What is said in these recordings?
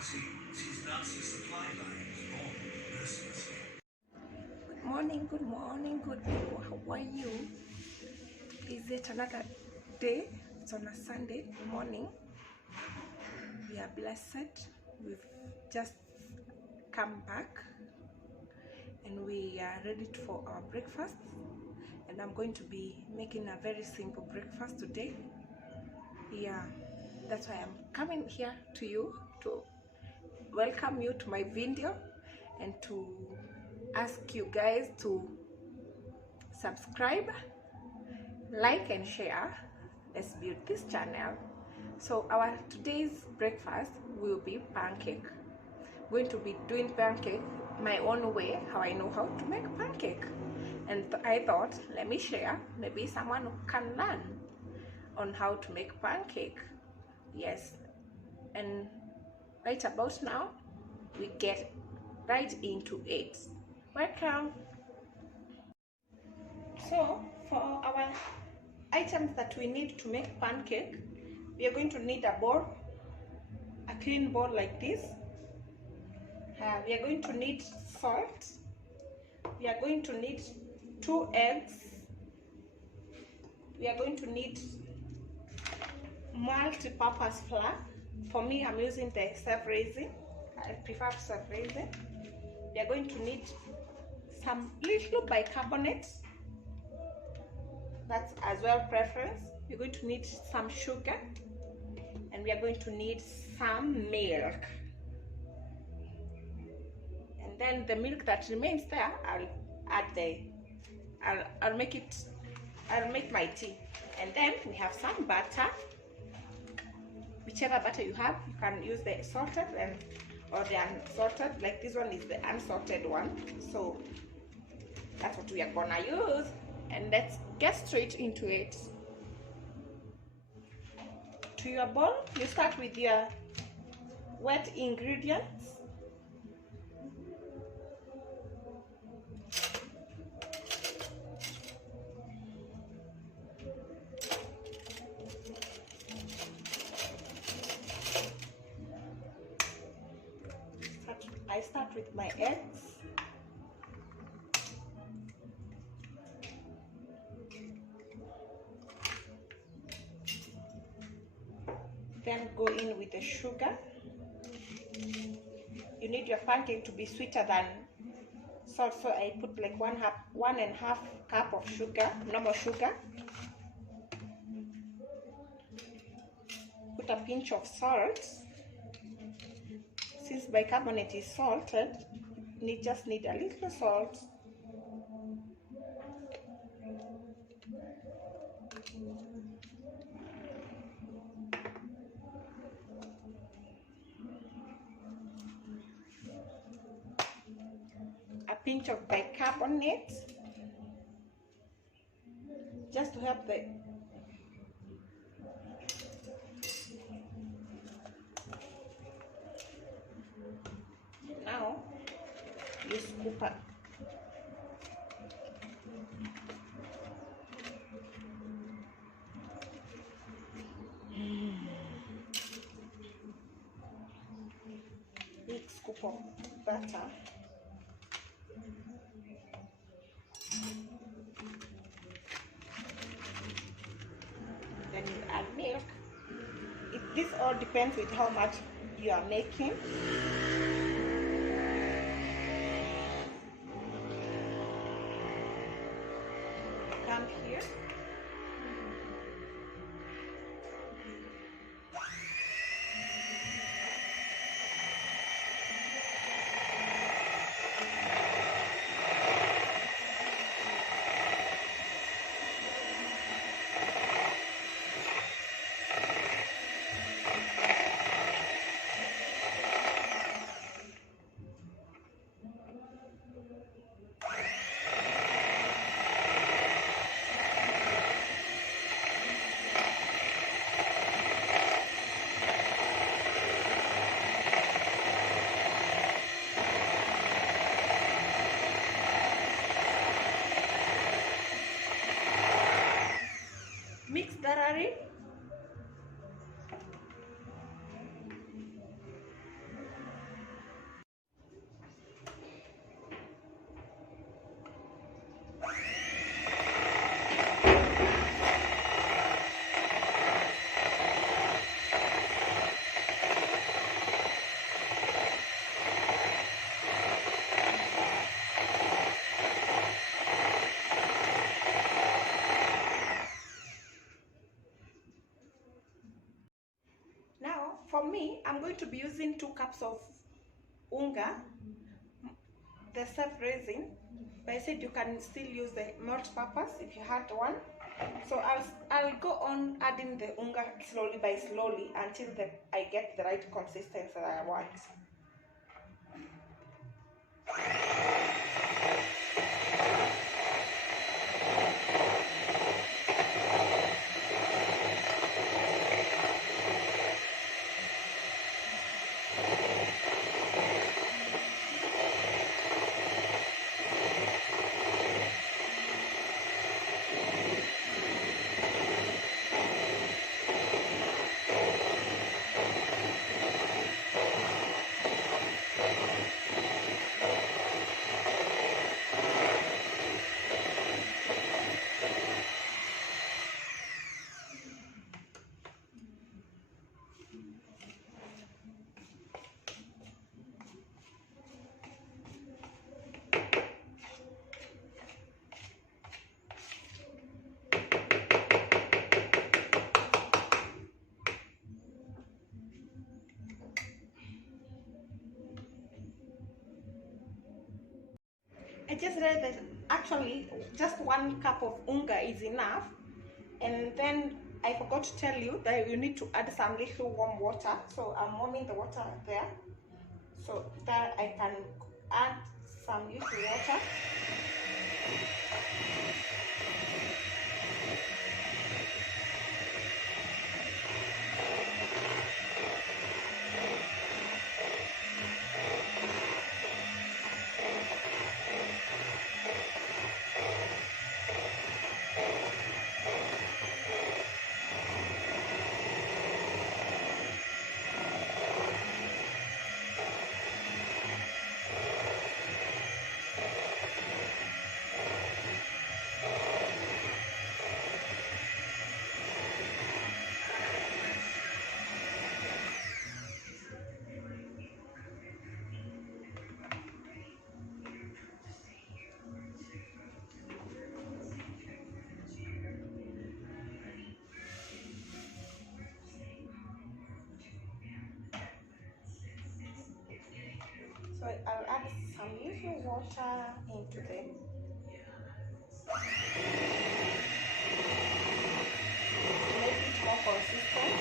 Good morning, good people. How are you? Is it another day? It's on a Sunday morning. We are blessed. We've just come back and we are ready for our breakfast. And I'm going to be making a very simple breakfast today. Yeah, that's why I'm coming here to you to welcome you to my video and to ask you guys to subscribe, like and share. Let's build this channel. So our today's breakfast will be pancake. I'm going to be doing pancake my own way, how I know how to make pancake. And I thought, let me share, maybe someone can learn on how to make pancake. Yes, and right about now we get right into it. Welcome. So for our items that we need to make pancake, we are going to need a bowl, a clean bowl like this. We are going to need salt. We are going to need 2 eggs. We are going to need multi-purpose flour. For me, I'm using the self-raising. I prefer self-raising. We are going to need some little bicarbonate. That's as well preference. We're going to need some sugar, and we are going to need some milk. And then the milk that remains there, I'll add I'll make my tea. And then we have some butter. Whichever butter you have, you can use the salted or the unsalted. Like this one is the unsalted one. So that's what we are gonna use. And let's get straight into it. To your bowl, you start with your wet ingredients. I start with my eggs. Then go in with the sugar. You need your pancake to be sweeter than salt, so I put like 1.5 cup of sugar, normal sugar. Put a pinch of salt. Since bicarbonate is salted, you just need a little salt. A pinch of bicarbonate, just to help the now you scoop up. Big scoop of butter. Then you add milk. This all depends with how much you are making. Come here. Mix thoroughly. For me, I'm going to be using 2 cups of unga, the self-raising, but I said you can still use the multi-purpose if you had one. So I'll go on adding the unga slowly by slowly until I get the right consistency that I want. I just read that actually just 1 cup of unga is enough, and then I forgot to tell you that you need to add some little warm water. So I'm warming the water there so that I can add some little water. So I'll add some little water into the to make it more consistent.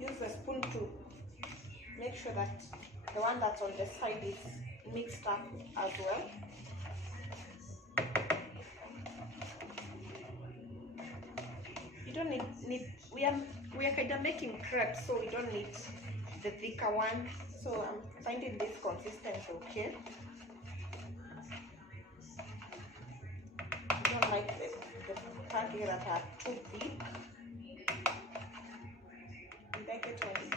Use a spoon to make sure that the one that's on the side is mixed up as well. You don't need we are kind of making crepes, so we don't need the thicker one. So I'm finding this consistency okay. I don't like the pancakes that are too thick. I like it when it's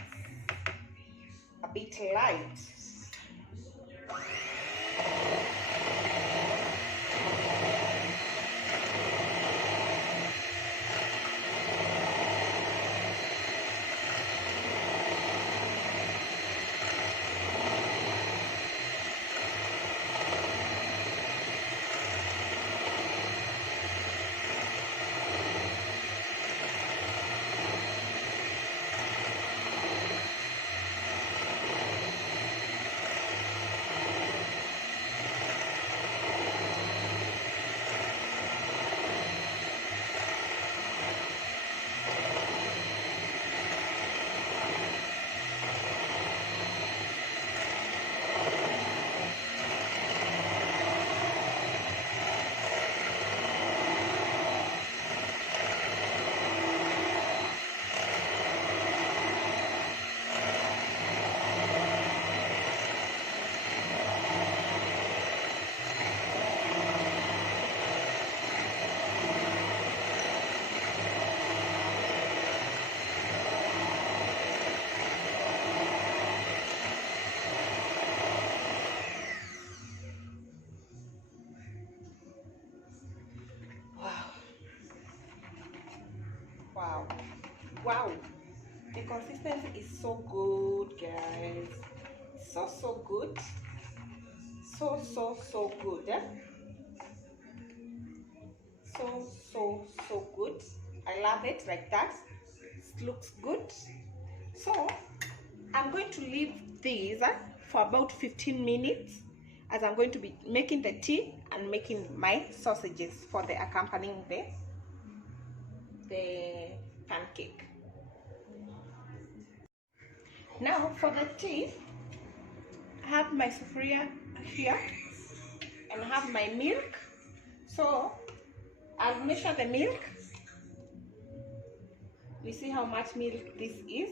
a bit light. wow, the consistency is so good, guys. So good. So good, eh? So good. I love it like that. It looks good. So I'm going to leave these for about 15 minutes, as I'm going to be making the tea and making my sausages for the accompanying the pancake. Now for the tea, I have my sufuria here and I have my milk. So I'll measure the milk. You see how much milk this is?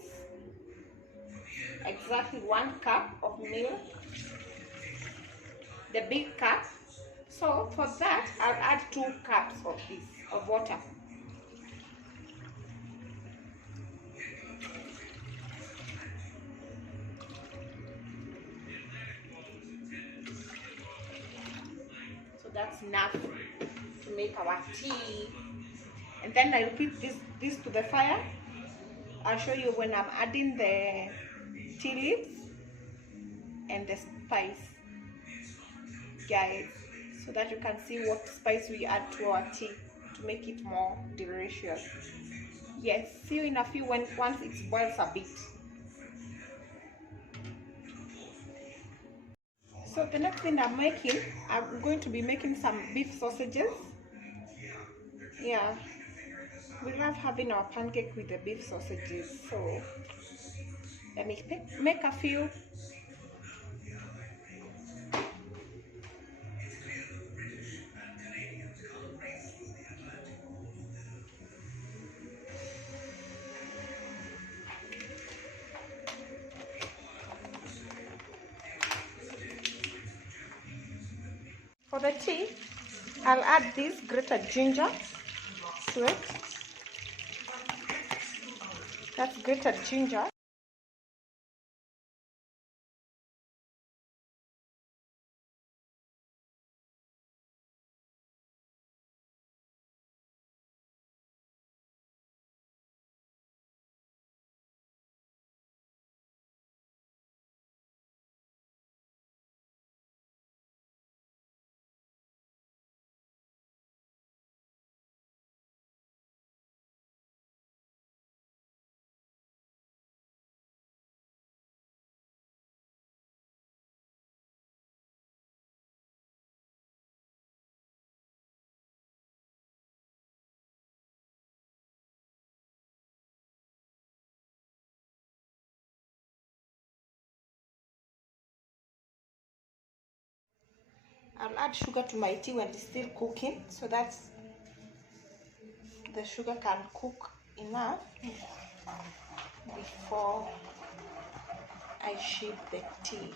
Exactly 1 cup of milk, the big cup. So for that, I'll add 2 cups of water. So that's enough to make our tea. And then I'll keep this to the fire. I'll show you when I'm adding the tea leaves and the spice, guys, so that you can see what spice we add to our tea to make it more delicious. Yes, see you in a few once it boils a bit. So the next thing I'm going to be making some beef sausages. Yeah, we love having our pancake with the beef sausages. So let me make a few. For the tea, I'll add this grated ginger to it. That's grated ginger. I'll add sugar to my tea when it's still cooking, so that the sugar can cook enough before I shape the tea.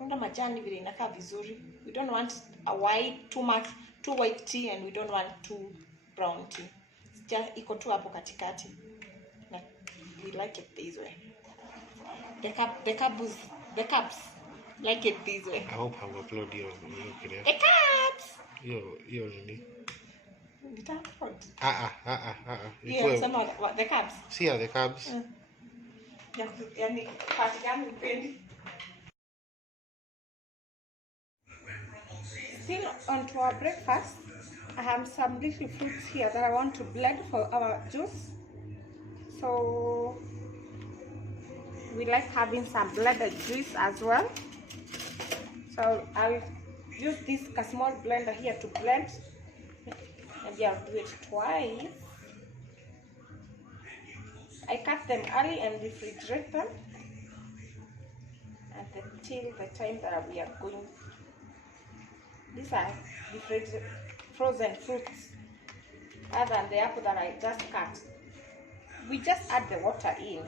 Unda majani vile inakaa vizuri. We don't want too white tea, and we don't want too brown tea. It's just iko tu hapo katikati. We like it this way. The cups like it this way. I hope I'm uploading The cups. Yo nini? Yeah, some of the cups. See the cabs. Yani party gani upendi? Still on to our breakfast, I have some little fruits here that I want to blend for our juice. So we like having some blended juice as well. So I'll use this small blender here to blend. Maybe I'll do it twice. I cut them early and refrigerate them, and until the time that we are going. These are frozen fruits, other than the apple that I just cut. We just add the water in.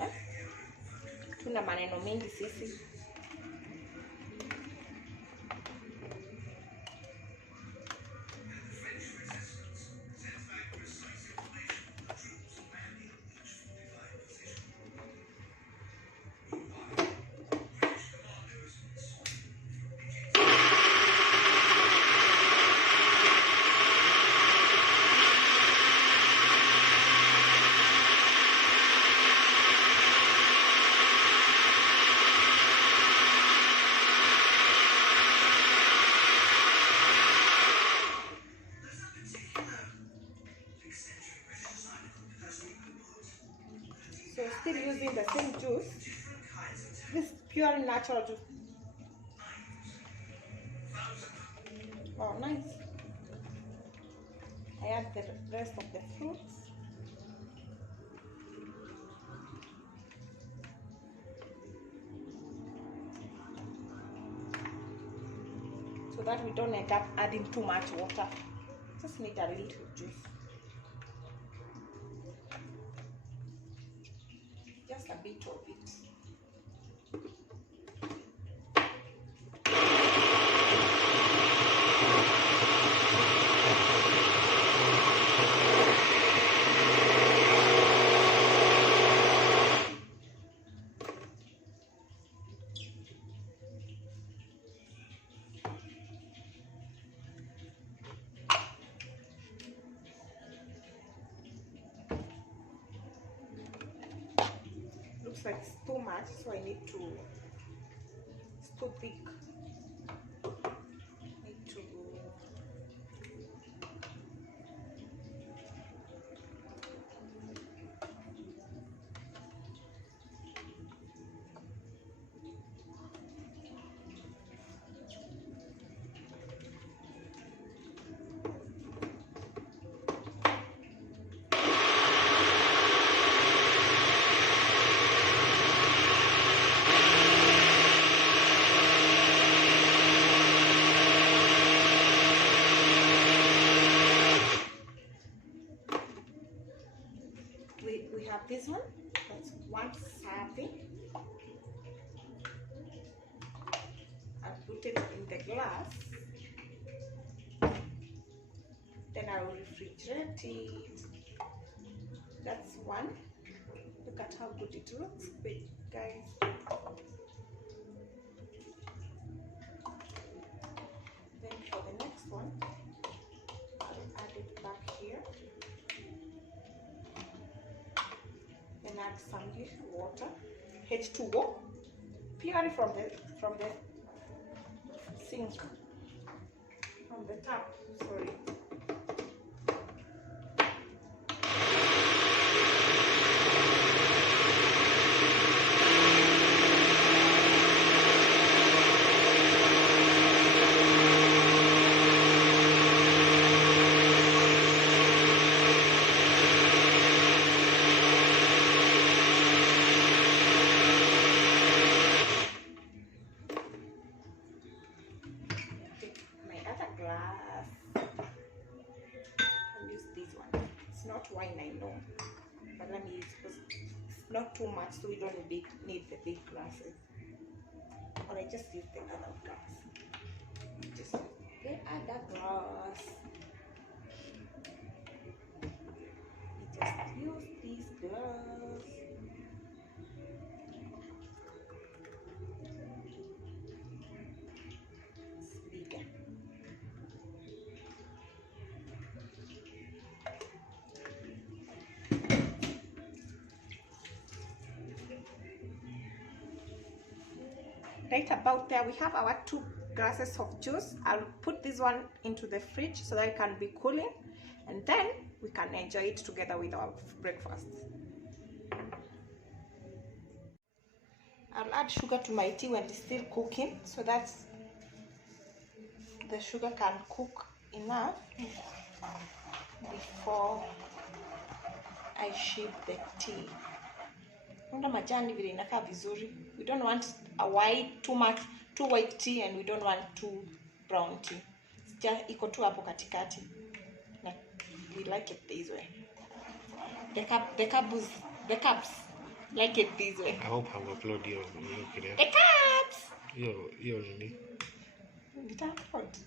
Tuna maneno mingi sisi. same juice. This pure natural juice. Oh, nice. I add the rest of the fruits. So that we don't end up adding too much water. Just need a little juice. Just a bit of it. Looks like it's too much, so I need to, it's too thick. Need to we have this one. That's one serving. I'll put it in the glass. Then I will refrigerate it. That's one. Look at how good it looks, guys. Then for the next one, I'll add it back here. Then add some little water, H2O, purely from the sink, from the tap. Sorry. Not wine, I know, but let me use, because it's not too much, so we don't need the big glasses. Or I just use the other glass. Just use the other glass. We just use this glass. It's bigger. Right about there, we have our 2 glasses of juice. I'll put this one into the fridge so that it can be cooling, and then we can enjoy it together with our breakfast. I'll add sugar to my tea when it's still cooking, so that the sugar can cook enough before I ship the tea. Unda majani vile inakaa vizuri. We don't want a white, too white tea, and we don't want too brown tea. It's just iko tu hapo katikati. We like it this way. The cups like it this way. I hope I'm upload your video. The cups. Yo nini? Nitaupload.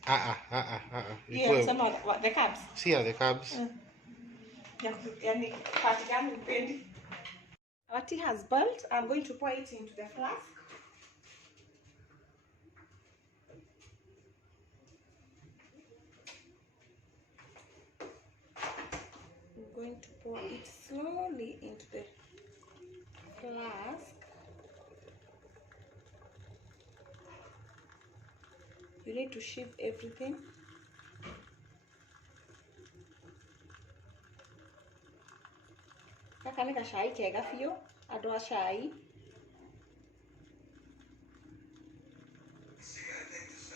Yeah, some of the cups. See the carbs. Yani party gani upendi? Our tea has boiled. I'm going to pour it into the flask. I'm going to pour it slowly into the flask. You need to shift everything. Kaka nika shai kega fiyo. Adwa chai.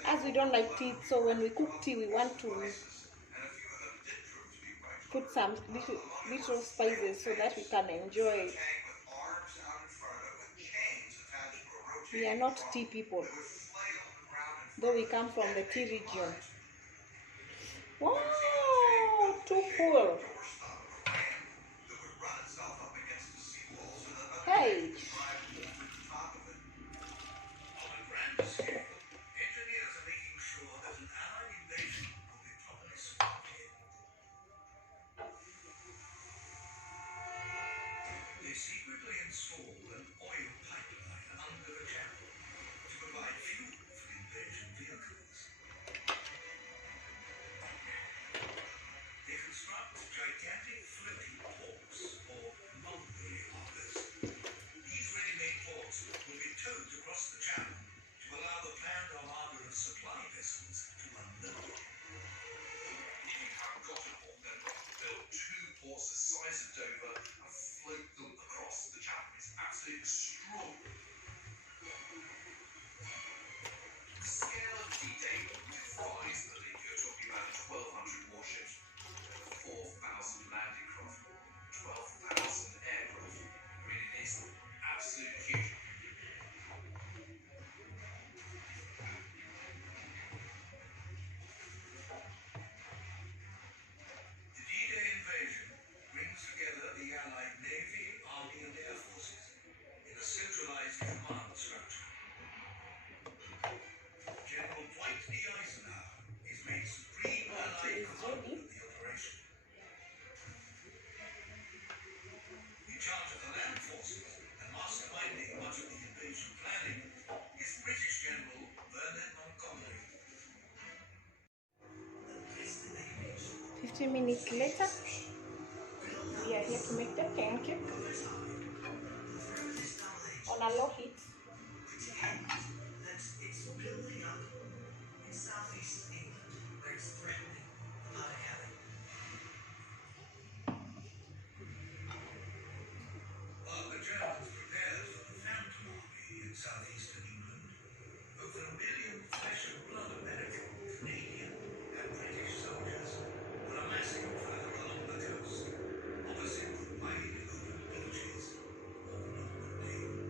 As we don't like tea, so when we cook tea, we want to put some little spices so that we can enjoy it. We are not tea people, though we come from the tea region. Wow, too full. Hey. They secretly installed an oil pipeline under the channel to provide fuel for invasion vehicles. They construct gigantic floating ports or mulberry harbors. These ready-made ports will be towed across the channel to allow the planned armada of supply vessels to unload. If you haven't got it all, then build 2 ports the size of Dover and float them across the channel. It's absolutely extraordinary. The scale of D-Day defies belief. You're talking about 1,200 warships, 4,000 landing craft, 12,000 aircraft. I mean, it is absolutely huge. The D-Day invasion brings together the Allied Navy, Army and Air Forces in a centralized command structure. General Dwight D. Eisenhower is made supreme Allied commander of the operation. In charge of the land forces and masterminding much of the invasion planning is British General Vernon Montgomery. 15 minutes later, we are here to make the pancake on a low heat. It's building up in southeast England, where it's threatening about a heavy. While the Germans prepared for the Phantom Army in southeastern England, over 1 million flesh and blood American, Canadian, and British soldiers were amassing further along the coast, opposite the wide open beaches of Normandy.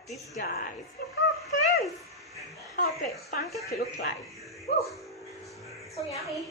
at this, guys. Look how the pancake look like. Woo. So yummy.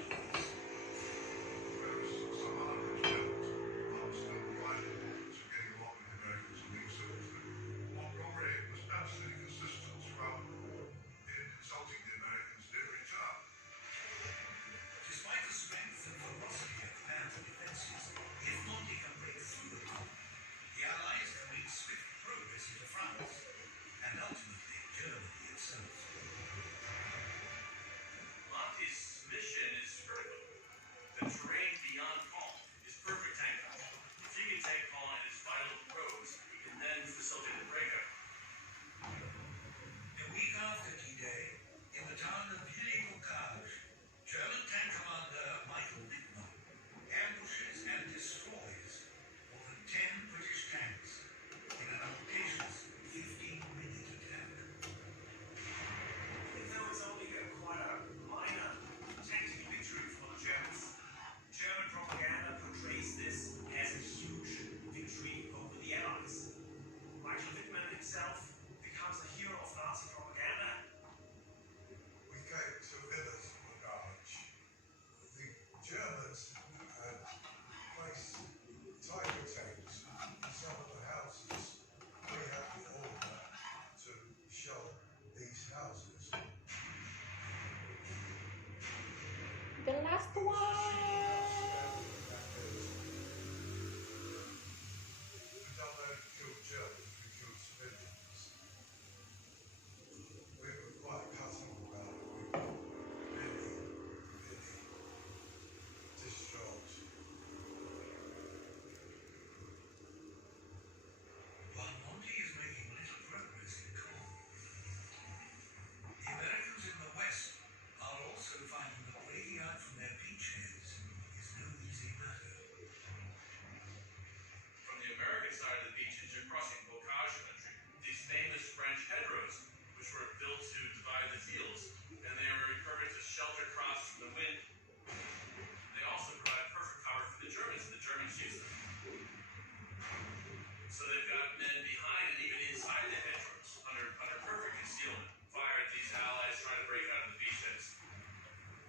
The last one.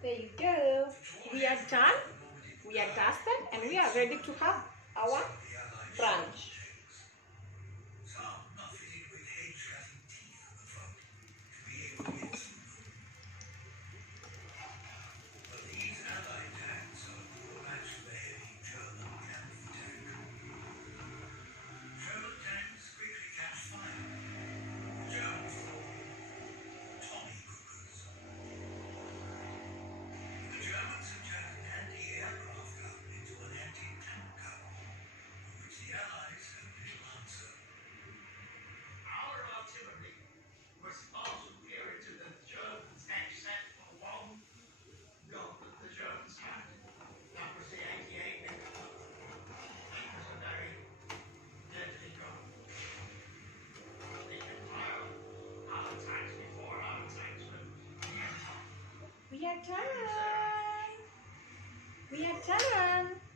There you go. We are done. We are dusted and we are ready to have our brunch. We are done. We are done.